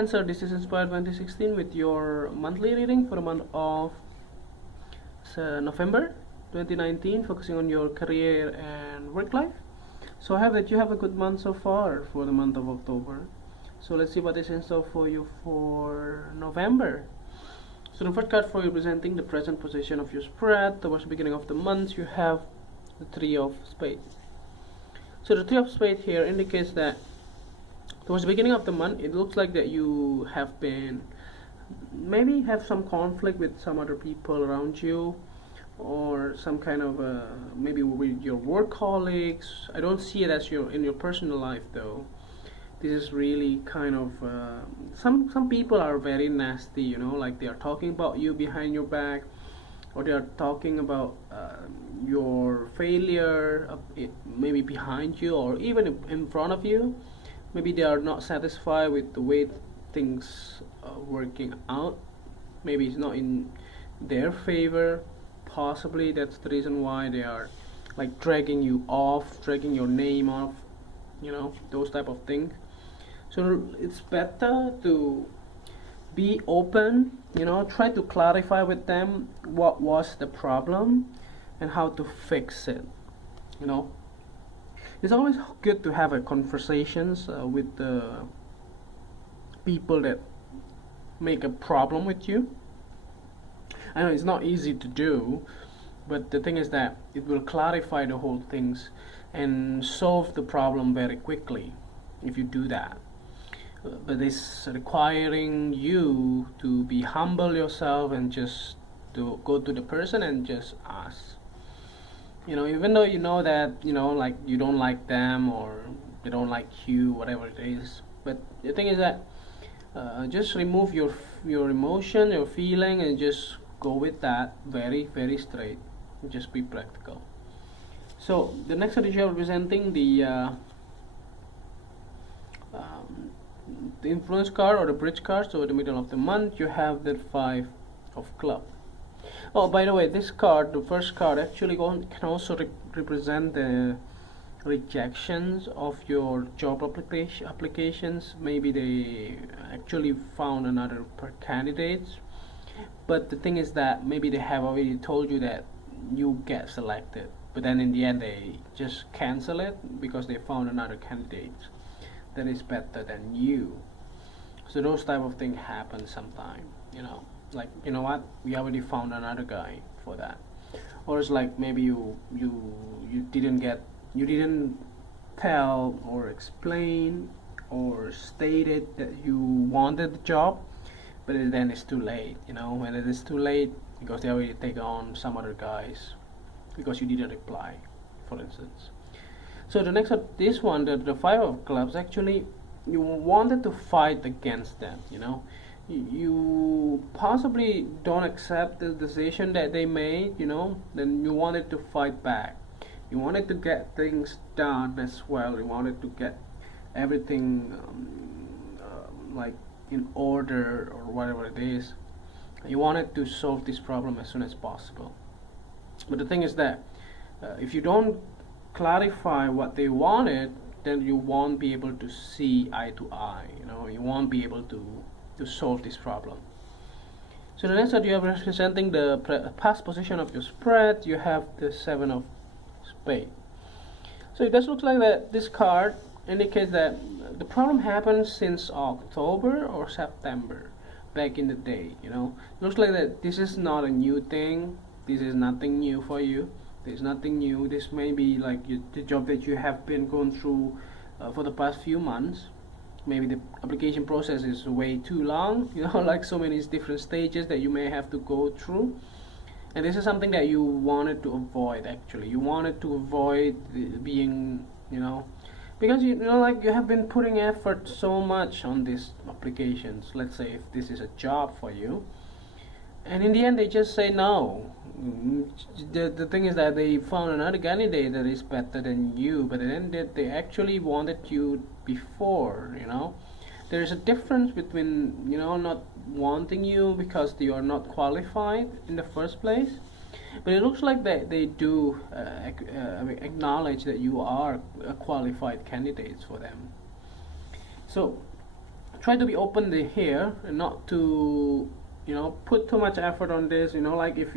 Cancer, this is Inspired 2016 with your monthly reading for the month of November 2019, focusing on your career and work life. So I hope that you have a good month so far for the month of October. So let's see what is in store for you for November. So the first card for you representing the present position of your spread towards the beginning of the month, you have the Three of Spades. So the Three of Spades here indicates that towards the beginning of the month, it looks like that you have been maybe have some conflict with some other people around you, or some kind of maybe with your work colleagues. I don't see it as in your personal life though. This is really kind of some people are very nasty, you know, like they are talking about you behind your back, or they are talking about your failure maybe behind you or even in front of you. Maybe they are not satisfied with the way things are working out. Maybe it's not in their favor. Possibly that's the reason why they are like dragging you off, dragging your name off, you know, those type of things. So it's better to be open, you know, try to clarify with them what was the problem and how to fix it, you know. It's always good to have a conversations with the people that make a problem with you. I know it's not easy to do, but the thing is that it will clarify the whole things and solve the problem very quickly if you do that. But it's requiring you to be humble yourself and just to go to the person and just ask. You know, even though you know that, you know, like you don't like them or they don't like you, whatever it is. But the thing is that just remove your emotion, your feeling, and just go with that very, very straight. Just be practical. So the next card is representing the influence card or the bridge card. So in the middle of the month, you have the Five of Clubs. Oh, by the way, this card, the first card, actually can also represent the rejections of your job applications. Maybe they actually found another candidates, but the thing is that maybe they have already told you that you get selected, but then in the end they just cancel it because they found another candidate that is better than you. So those type of things happen sometime, you know, like, you know what, we already found another guy for that. Or it's like maybe you didn't tell or explain or stated that you wanted the job, but then it's too late, you know. When it is too late, because they already take on some other guys because you didn't reply, for instance. So the next, this one, the Five of Clubs, actually you wanted to fight against them, you know. You possibly don't accept the decision that they made, you know, then you wanted to fight back. You wanted to get things done as well. You wanted to get everything like in order or whatever it is. You wanted to solve this problem as soon as possible. But the thing is that if you don't clarify what they wanted, then you won't be able to see eye to eye, you know. You won't be able to solve this problem. So the next that you are representing the past position of your spread, you have the Seven of Spades. So it does look like that this card indicates that the problem happened since October or September back in the day, you know. It looks like that this is not a new thing. This is nothing new for you. There's nothing new. This may be like the job that you have been going through for the past few months. Maybe the application process is way too long, you know, like so many different stages that you may have to go through. And this is something that you wanted to avoid. Actually, you wanted to avoid being, you know, because you know, like you have been putting effort so much on these applications. Let's say if this is a job for you, and in the end they just say no. The thing is that they found another candidate that is better than you, but then they actually wanted you before, you know. There is a difference between, you know, not wanting you because you are not qualified in the first place, but it looks like they do acknowledge that you are a qualified candidate for them. So try to be open here and not to, you know, put too much effort on this. You know, like if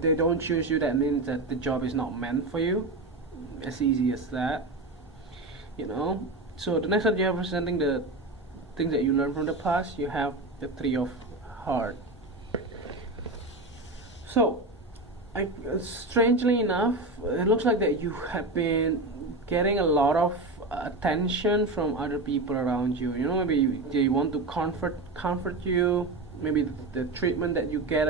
they don't choose you, that means that the job is not meant for you. As easy as that, you know. So the next card you have representing the things that you learned from the past. You have the Three of Hearts. So strangely enough, it looks like that you have been getting a lot of attention from other people around you. You know, maybe they want to comfort you. Maybe the treatment that you get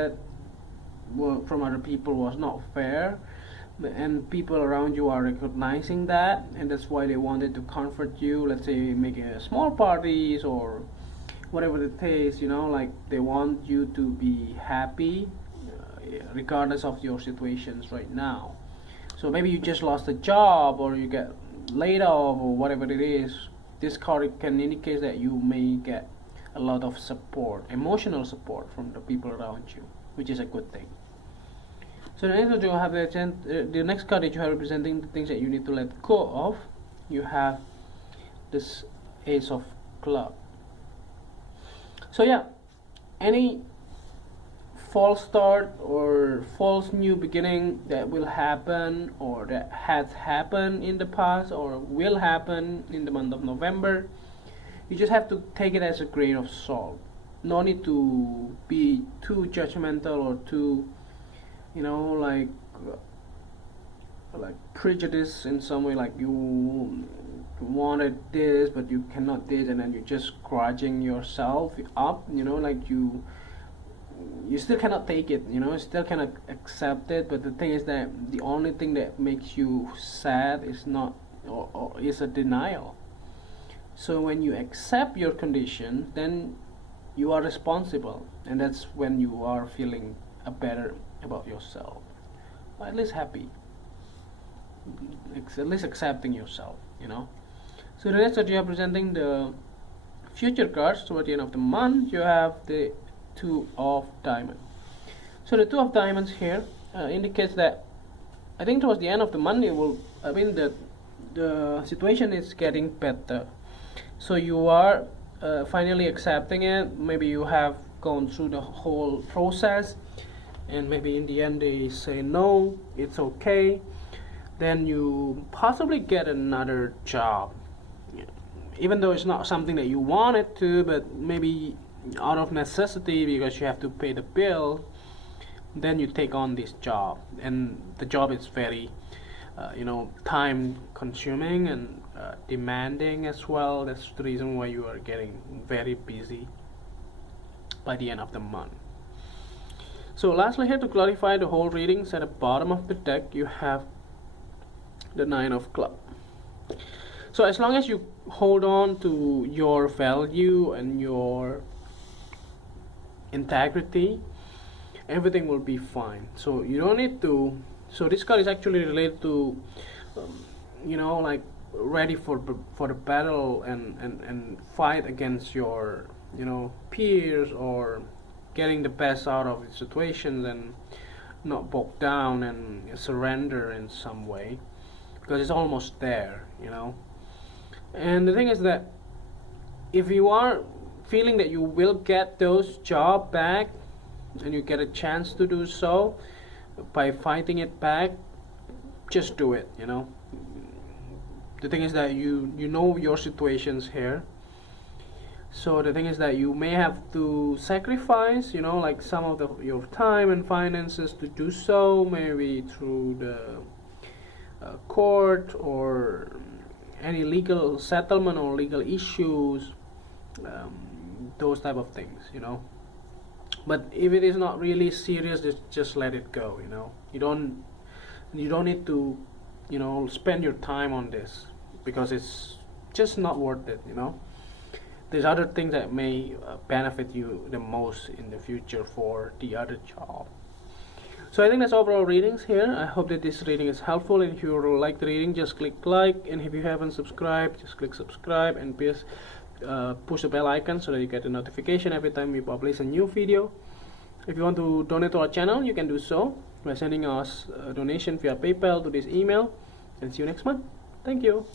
from other people was not fair, and people around you are recognizing that, and that's why they wanted to comfort you. Let's say making small parties or whatever it is, you know, like they want you to be happy regardless of your situations right now. So maybe you just lost a job, or you get laid off, or whatever it is. This card can indicate that you may get a lot of support, emotional support from the people around you, which is a good thing. So the next card you have the next card that you have representing the things that you need to let go of. You have this Ace of Clubs. So yeah, any false start or false new beginning that will happen, or that has happened in the past or will happen in the month of November, you just have to take it as a grain of salt. No need to be too judgmental or too, you know, like prejudice in some way, like you wanted this but you cannot this, and then you're just grudging yourself up, you know, like you still cannot take it, you know, still cannot accept it. But the thing is that the only thing that makes you sad is not, or is a denial. So when you accept your condition, then you are responsible, and that's when you are feeling better about yourself, or at least happy, at least accepting yourself, you know. So the next that you are presenting the future cards toward the end of the month. You have the Two of Diamonds. So the Two of Diamonds here indicates that I think towards the end of the month it will, I mean, the situation is getting better. So you are finally accepting it. Maybe you have gone through the whole process, and maybe in the end they say no, it's okay. Then you possibly get another job, even though it's not something that you wanted to, but maybe out of necessity because you have to pay the bill. Then you take on this job, and the job is very you know, time consuming and demanding as well. That's the reason why you are getting very busy by the end of the month. So lastly, here to clarify the whole readings, at the bottom of the deck you have the Nine of Clubs. So as long as you hold on to your value and your integrity, everything will be fine. So you don't need to, so this card is actually related to you know, like ready for the battle and fight against your, you know, peers, or getting the best out of the situations and not bogged down and surrender in some way, because it's almost there, you know. And the thing is that if you are feeling that you will get those jobs back, and you get a chance to do so by fighting it back, just do it, you know. The thing is that you know your situations here. So the thing is that you may have to sacrifice, you know, like some of your time and finances to do so, maybe through the court or any legal settlement or legal issues, those type of things, you know. But if it is not really serious, just let it go, you know. You don't need to, you know, spend your time on this, because it's just not worth it, you know. There's other things that may benefit you the most in the future for the other job. So I think that's overall readings here. I hope that this reading is helpful, and if you like the reading, just click like, and if you haven't subscribed, just click subscribe, and please push the bell icon so that you get a notification every time we publish a new video. If you want to donate to our channel, you can do so by sending us a donation via PayPal to this email, and see you next month. Thank you.